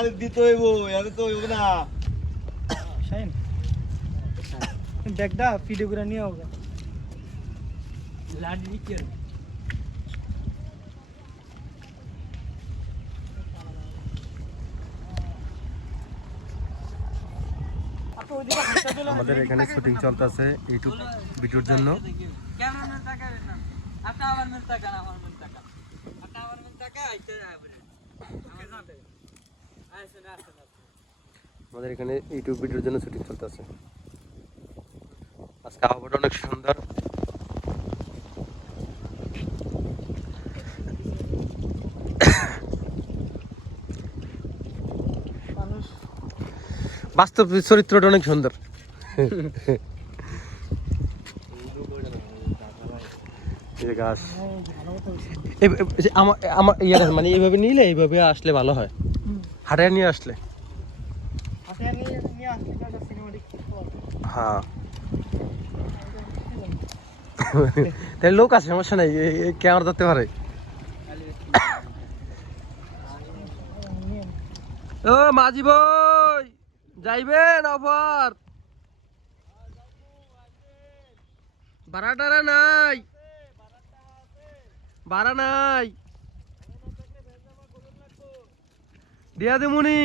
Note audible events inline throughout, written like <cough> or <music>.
আরে দিতে হইব আরে তো হইব না। শাইন ব্যাগটা ভিডিও করে নিয়ে হবে লাডি নিচে আমাদের এখানে শুটিং চলতেছে ইউটিউব ভিডিওর জন্য। আমার মেন তাকান। আমার মেন আমার মেন আইতে যাবেন আমাদের এখানে ইউটিউব ভিডিওর জন্য শুটিং চলতেছে। আজকে আবহাওয়াটা অনেক সুন্দর। বাস্তব চরিত্রটা অনেক সুন্দর। এই যে গাছ। ভালো কথা বলছি। এই- এই যে আমার আমার মানে এইভাবে নিলে এইভাবে আসলে ভালো হয়। হাটে নিয়ে আসলে? হ্যাঁ। তাহলে লোক আছে সমস্যা নাই ক্যামেরা ধরতে পারে? ও মাঝি বই যাইবেন অফার? ভাড়া টাড়া নাই। ভাড়া নাই। দিয়া দেমুনি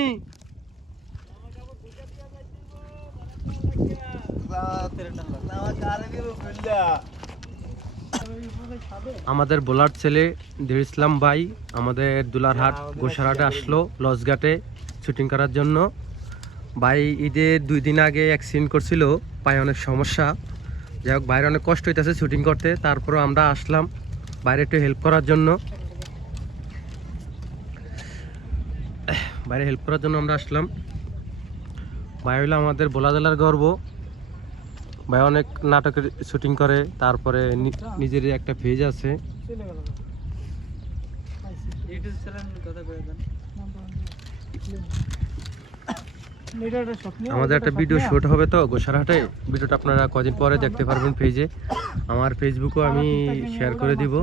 আমাদের বোলার ছেলে ধীর ইসলাম ভাই আমাদের দুলারহাট গোসারহাটে আসলো লসঘাটে শুটিং করার জন্য। ভাই ঈদের দুই দিন আগে অ্যাক্সিডেন্ট করছিল, পায়ে অনেক সমস্যা। যাই হোক বাইরে অনেক কষ্ট হইতেছে শুটিং করতে তারপরে আমরা আসলাম বাইরে একটু হেল্প করার জন্য। বাইরে হেল্প করার জন্য আমরা আসলাম। ভাই হইল আমাদের বোলা জেলার গর্ব। ভাই অনেক নাটকের শুটিং করে, তারপরে নিজের একটা পেজ আছে। আমাদের একটা ভিডিও শুট হবে তো, গোসারহাটে। ভিডিওটা আপনারা কদিন পরে দেখতে পারবেন পেজে আমার ফেসবুকও আমি শেয়ার করে দিব।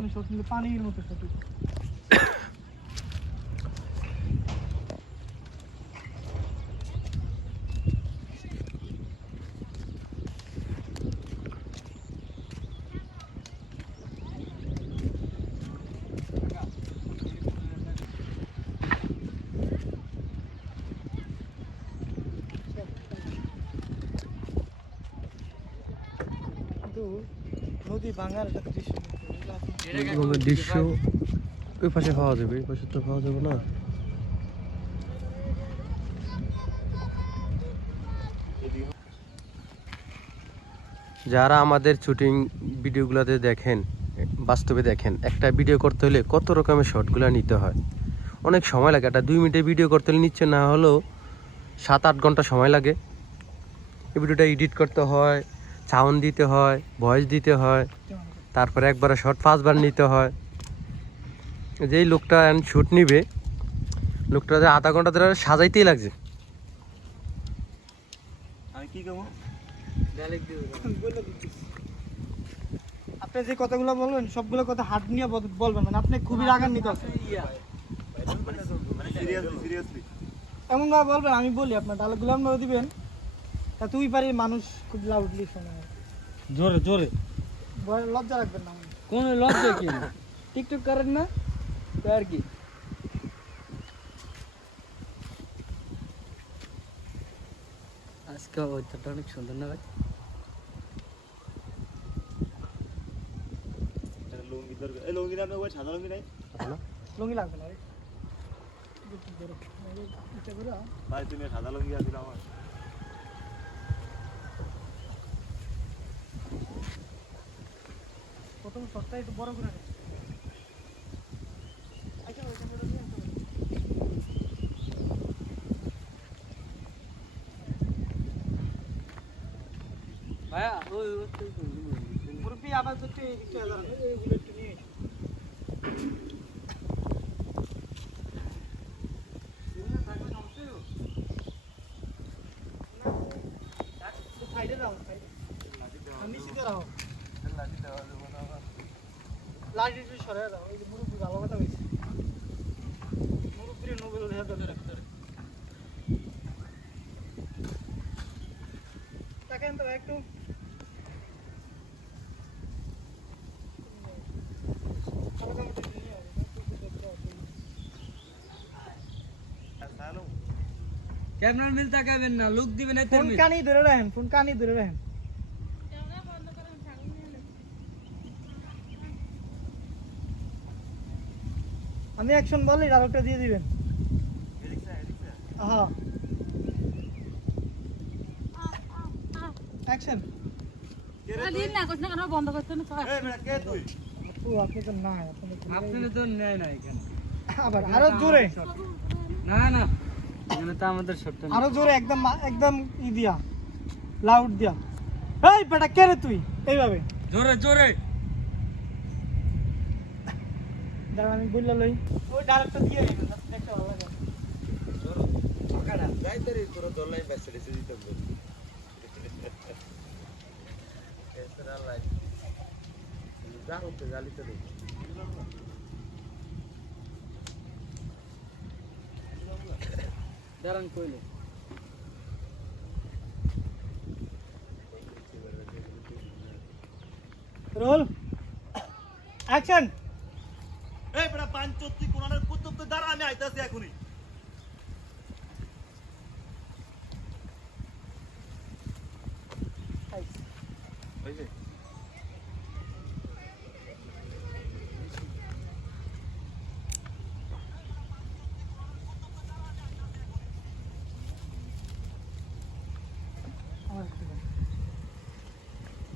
দৃশ্য। ওই পাশে পাওয়া যাবে পাশে তো পাওয়া যাবে না। যারা আমাদের শুটিং ভিডিওগুলোতে দেখেন, বাস্তবে দেখেন, একটা ভিডিও করতে হলে কত রকমের শটগুলো নিতে হয়। অনেক সময় লাগে, একটা দুই মিনিটের ভিডিও করতে হলে নিচ্ছে, না হলেও সাত আট ঘণ্টা সময় লাগে। এই ভিডিওটা এডিট করতে হয় সাউন্ড দিতে হয় ভয়েস দিতে হয় তারপরে একবারে শর্ট পাঁচবার নিতে হয় যেই লোকটা শ্যুট নিবে লোকটা যে আধা ঘণ্টা ধরে সাজাইতেই লাগছে। আপনি যে কথাগুলো বলবেন সবগুলো কথা হাত নিয়ে বল- বলবেন মানে আপনি খুবই রাগান নিতে আছেন ইয়া মানে সিরিয়াসলি সিরিয়াসলি এমন বলবেন আমি বলি আপনার তাহলে গুলাম দিবেন তা তুই পারি মানুষ খুব লাউডলি শোনে। জোরে জোরে। লজ্জা রাখবেন না কোন লজ্জা কি? টিকটক করেন না? তো আর কি? আজকে ওয়েদারটা অনেক সুন্দর না ভাই? লুঙ্গি দরকার এই লুঙ্গি আপনার ওই সাদা লুঙ্গি নাই? লঙ্গি লাগবে না। ভাই। তুমি সাদা লুঙ্গি আছিল আমার। প্রথম শটটা একটু বড় করে। আচ্ছা। ভাইয়া ওই মুরব্বি আবার একটু দাঁড়ান। এইগুলো একটু নিয়ে এসো। সাইডে রাখো, সাইডে। নিচে রাখো। লাঠি একটু সরায় দাও, এই যে মুরব্বি ভালো কথা বলছে। মুরব্বির নোবেল দেওয়া দরকার। তাকান তো একটু। ক্যামেরার মিল তাকাবেন না লুক দিবেন এতে ফোন কানি ধরে রাখেন ফোন কানি ধরে রাখেন। আমি অ্যাকশন বললে ডায়লগটা দিয়ে দিবেন। হ্যাঁ অ্যাকশন দিন না করছ না কেন বন্ধ করছেন এই বেটা কে তুই ও আপনি তো না আপনি তো আপনাদের তো নেয় না এখানে। আবার আরও জোরে না না আমাদের আরও জোরে একদম একদম ই দিয়া লাউড দিয়া। এই বেটা কে রে তুই? এইভাবে। জোরে জোরে। দাঁড়া আমি বললে লই। ওই ডাইরেক্টটা দিয়ে দিবেন আপনি ভালো লাগে। দাঁড়ান কইলে রোল অ্যাকশন এই বেটা পাঁচ তুই কোনার কুতুব তো দাঁড়া আমি আইতাছি এখনই।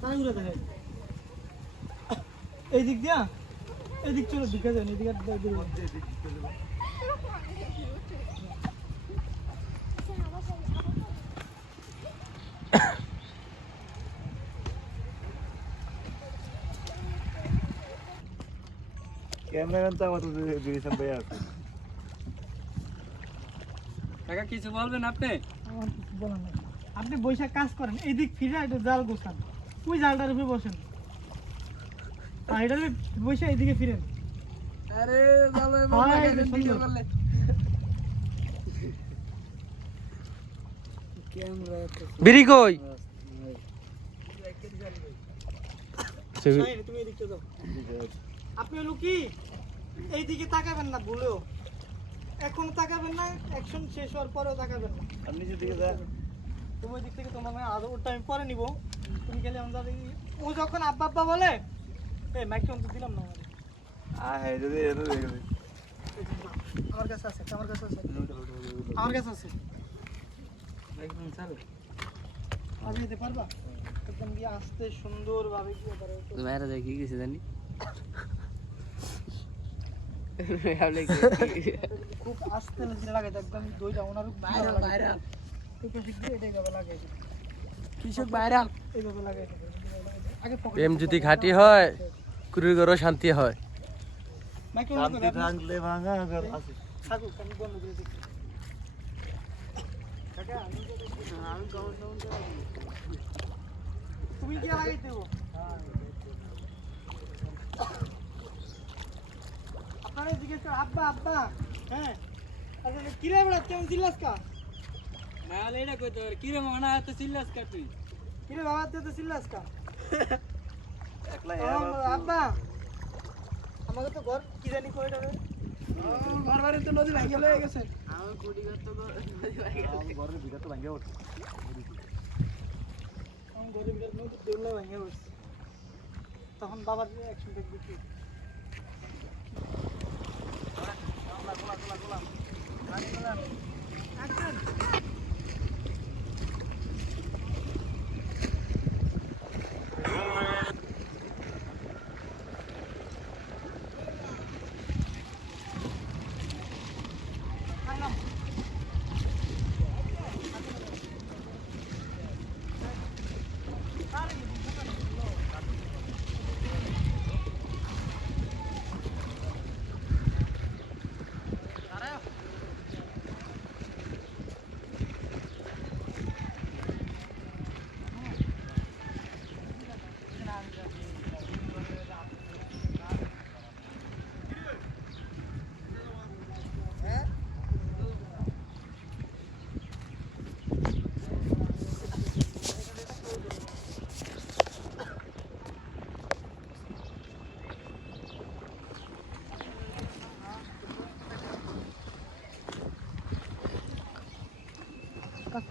তাড়াহুড়ো দেখাই এই দিক দিয়া এই দিক চলো দিকে যান এদিকে ক্যামেরাম্যান তো আমার তো দিয়েছেন ভাই আছে। কাকা কিছু বলবেন আপনি? আমার কিছু বলার নাই। আপনি বৈশাখ কাজ করেন এই ফিরে একটু জাল গোছান। ওই জালটার উপরে বসেন। আর এটার বৈশাখ এইদিকে ফিরেন। আরে বিড়ি কই? তুমি যাও। আপনি হলো কি এইদিকে তাকাবেন না ভুলেও। এখন তাকাবেন না অ্যাকশন শেষ হওয়ার পরেও তাকাবেন না। আর নিচের দিকে যা। তুমি ওই দিক থেকে তোমার মানে আরও ওটা আমি পরে নিব। তুমি গেলে আমরা ও যখন আব্বা আব্বা বলে এই মাইকটা অন্তত দিলাম না আমারে। যদি আমার কাছে আছে আমার কাছে আছে। আমার কাছে আছে। একদম চালু আমি দিতে পারবা? একদম দিয়ে আস্তে সুন্দর ভাবে কি করে বাইরে দেখি গেছে জানি? খুব আস্তে লাগে লাগে একদম দইটা ওনার ভাইরাল ভাইরাল এটাই লাগে। কৃষক এইভাবে লাগে। প্রেম যদি খাঁটি হয় কুড়ির ঘরও শান্তি হয়। শান্তি থাকলে ভাঙা ঘর আছে। থাকুক আমি বন্ধ করে দিচ্ছি। কাকা, আমি তো দেখছি। তুমি কি আপনারা জিজ্ঞেস করে আব্বা আব্বা হ্যাঁ। আচ্ছা কিরে বেড়া কেমন চিল্লাস কা? নাহলে এটা কইতে পারে কিরে মানা এত চিল্লাস কা তুই? কিরে বাবা তুই তো চিল্লাস কা? <laughs> একলা আমার আব্বা আমাকে তো ঘর কি জানি করে যাবে ঘর বাড়ি তো নদী ভাঙে লয়ে গেছে। ঘরের ভিতর তো ভাঙে ওঠে আমার ঘরের ভিতর নদী দেউলে ভাঙে বসছে তখন বাবার অ্যাকশন দেখবি কি Nanti.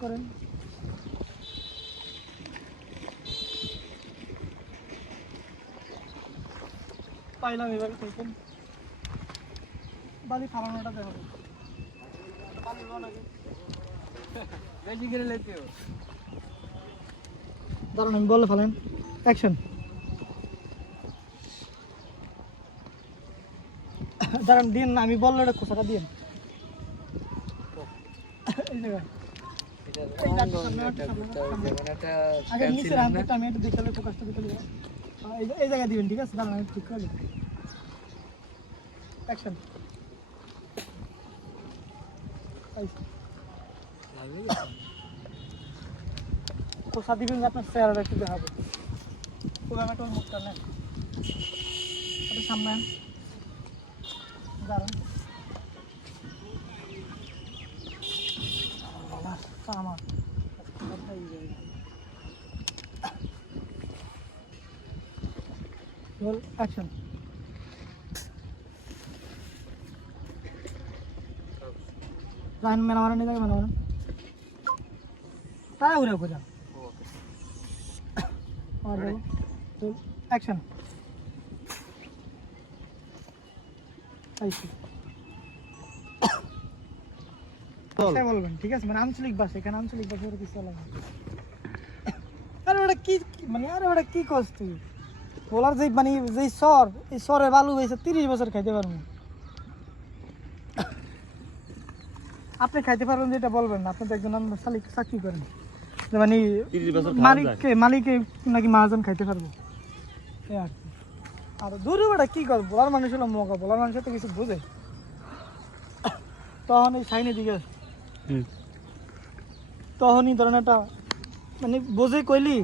করেন। পাইলাম এবার দেখেন। বালি ফালানোটা দেখাবো। বেশি করে লেতে দাঁড়ান, আমি বলে ফেলেন। অ্যাকশন দাঁড়ান দিন আমি বললে খোসাটা দিন এই জায়গায় এই লাঠি সামনে, লাঠি সামনে, সামনে। আগে নিচে রাখতে আমি একটু দেখালে ফোকাসটা দেখালে এই এই জায়গায় দিবেন ঠিক আছে ঠিক করে অ্যাকশন খোসা দিবেন আপনার চেহারাটা একটু দেখাবো তোর মুখটা আপনি সামনে। দাঁড়ান রোল অ্যাকশন লাইন মেলা মারা নিয়ে যাবে মেলা মারা তাই ঘুরে ঘুরে और रोल रोल एक्शन ऐसे ভাষায় বলবেন ঠিক আছে মানে আঞ্চলিক ভাষা এখানে আঞ্চলিক ভাষা ওরা কিছু আলাদা আরে ওটা কি কি- মানে আরে ওটা কি কস তুই বলার যে মানে যে সর এই সরের বালু হয়েছে তিরিশ বছর খাইতে পারব আপনি খাইতে পারবেন যেটা বলবেন না আপনি তো একজন চাকরি করেন। মানে 30 মালিককে মালিকে নাকি মাহাজন খাইতে পারব। আর। আর দূরে বেটা কি কর বলার মানুষ হলো মগা বলার মানুষ তো কিছু বোঝে। তখন এই সাইনের দিকে। তখনই ধরেন একটা মানে বোঝে কইলি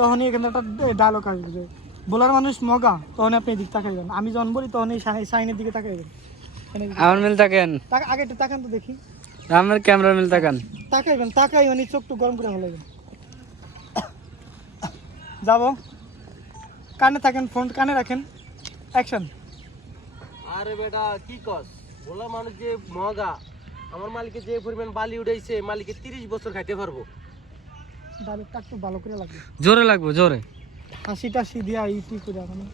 তখনই এখানে একটা ডায়লগ আসবে যে বলার মানুষ মগা তখন আপনি এদিক তাকাইবেন আমি যখন বলি তখন এই সাইনের দিকে তাকাইবেন এখানে আমার মিল থাকেন তাক- আগে একটু তাকান তো দেখি। আমার ক্যামেরা মিল তাকাইবেন তাকাই মানে চোখটু গরম করে যাব। কানে থাকেন ফোন কানে রাখেন। অ্যাকশন। আরে বেটা কি কস? বলা মানুষ যে মগা আমার মালিকে যে পরিমাণ বালি উঠাইছে মালিকে তিরিশ বছর খাইতে পারব। ডায়লগটা একটু ভালো করে লাগবে। জোরে লাগবো জোরে। হাসি টাসি দিয়া ইটি করে মানে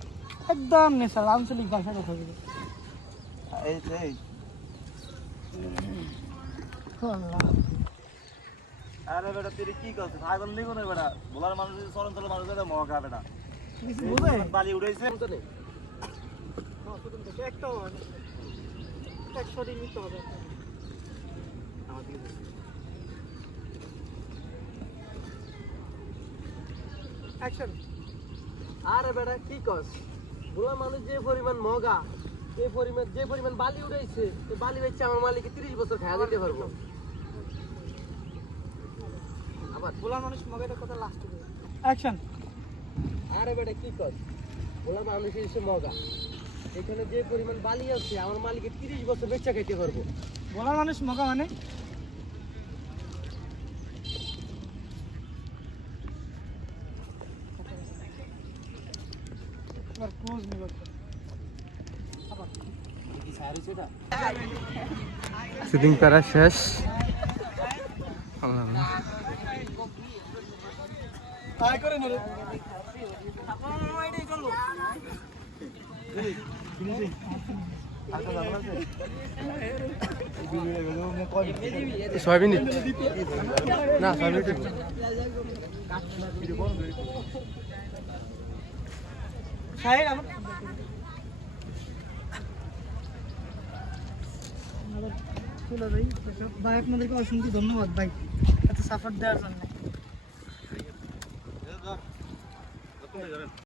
একদম নেশার আঞ্চলিক ভাষা কথা বলে। আরে বেটা তুই কি করছিস ভাগল লিখো না বেটা। বলার মানুষ চলে মানুষ মহকা বেটা। বালি উড়াইছে। একটাও একশো দিন নিতে হবে। অ্যাকশন আরে বেটা কি কস? বলা মানুষ যে পরিমাণ মগা যে পরিমাণ যে পরিমাণ বালি উঠাইছে এই বালি বেচছে আমার মালিকে তিরিশ বছর খাওয়া দিতে পারব। আবার বলার মানুষ কথা লাস্টে অ্যাকশন আরে বেটা কি কর বলা মানুষ এসে মগা। এখানে যে পরিমাণ বালি আছে আমার মালিকে তিরিশ বছর বেচা খাইতে পারব। বলার মানুষ মগা মানে? শুটিং করা শেষ। তাই করে না না সয়াবিন সাহেব আমার চলে ভাই আপনাদেরকে অসংখ্য ধন্যবাদ ভাই এত সাফার দেওয়ার জন্য।